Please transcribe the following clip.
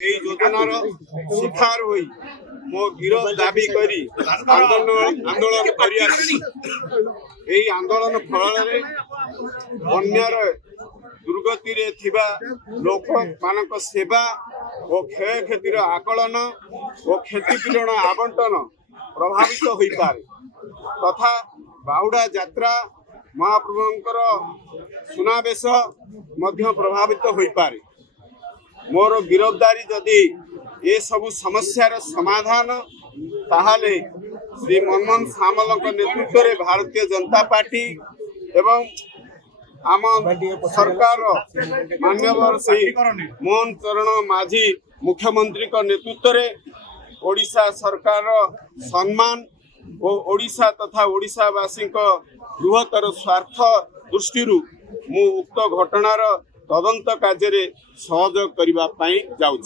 योजनार शिकार हुई मो विरोध दाबी करी आंदोलन आंदोलन फल बन्यार दुर्गति रे थिबा लोक मानक सेवा और क्षय क्षतिर आकलन और क्षतिपूरण आवंटन प्रभावित हो पारे तथा बाहुड़ा यात्रा महाप्रभुंकर सुनावेश मध्य प्रभावित हो पारे। मोर गिरफ्तारी जदि ये सबु समस्यार समाधान ताहाले श्री मनमोहन सामल नेतृत्व में भारतीय जनता पार्टी एवं आम सरकार मान्यवर श्री मोहन चरण माझी मुख्यमंत्री नेतृत्व में ओडिशा सरकार सम्मान और ओडिशा तथा ओडिशावासी बृहत्तर स्वार्थ दृष्टि मु उक्त घटनार तदंत कार्य सहयोग करने जाऊँ।